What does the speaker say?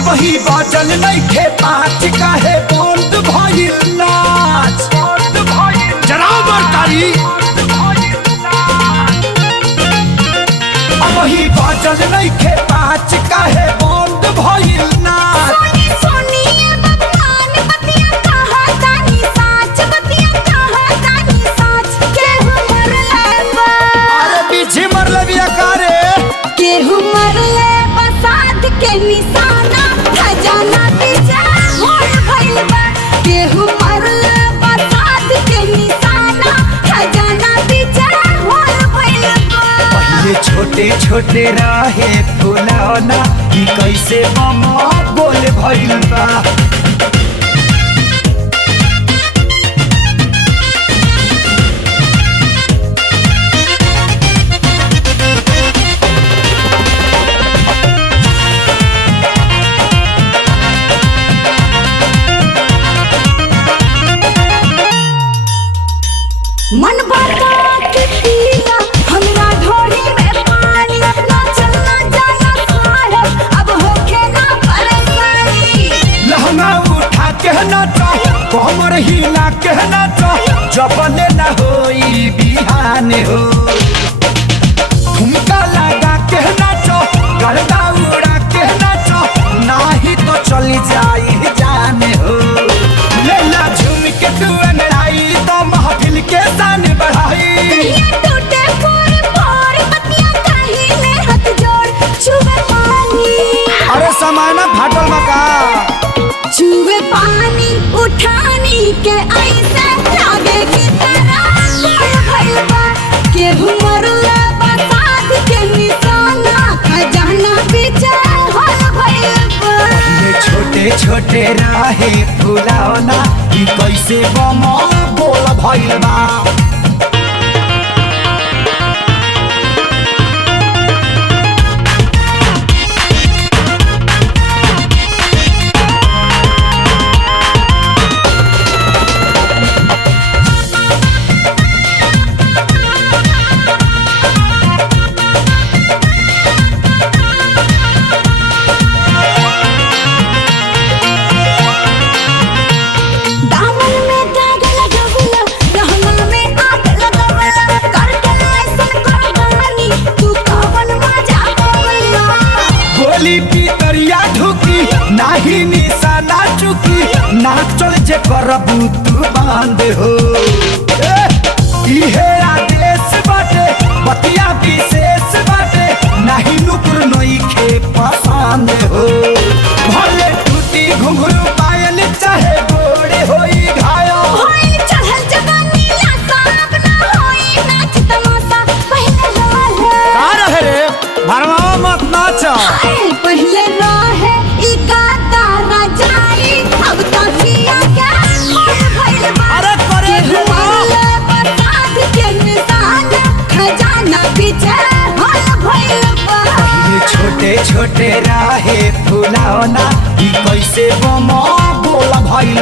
अब ही बाजल नइखे पाँच काहे बंद भइल नाच जरा बरकारी अब ही बाजल नइखे पाँच काहे बंद भइल नाच अरे पीछे मरले बिया कारे केहू मरले बसात के निशाना खजाना पीछे होल भइल बा केहू मरले बसात के निशाना खजाना पीछे होल भइल बा पहिले छोटे छोटे रहे फुलौना ई कैसे मामा बोल भइल बा मन बता के पीला हमरा ढोली में पानी ना चलना जाना साहब अब होके ना परेशानी लहंगा उठा के नाचो कमर हिला के नाचो जबले ना होई बिहान हो ठुमका लगा के नाचो गर्दा उड़ा के नाचो नाही तो चली जाई जान हो लेला झूम के तू अंगड़ाई तो महफिल के शान बढ़ाई ये टूटे फूल फोड़ पतिया कहीं हाथ जोड़ छुए पानी अरे समाना फाटल मका छुए पानी उठानी के ऐसे लागे की तरह होल भइल बा केहू मरले बसात के निशाना खजाना पीछे होल भइल बा ये छोटे छोटे रहे फुलौना ई कैसे बमा बोल भइल बा दामन में दाग लगवला रहना में आग लगवला करके ऐसन करदानी तू कवन मजा पावला गोली पितरिया ढुकी नाही निशाना चुकी नाचल जे करबू तू बांध हो इहे आदेश बाटे बतिया विशेष बाटे नाही नुपुर नइखे पसंद हो भले टूटी घुंघरू पायल चाहे गोड़े होई घायल होई चढ़ल जवानी ला साब ना होई नाच तमाशा पहले रहे रे भरमावा मत नाच हाय पहले रहे ई गाता राजाई अब तो किया क्या होल भइल बा अरे करे केहू मरले बसात के निशाना खजाना पीछे होल भइल बा ये छोटे छोटे रहे फुलौना ई कैसे बमा बोल भइल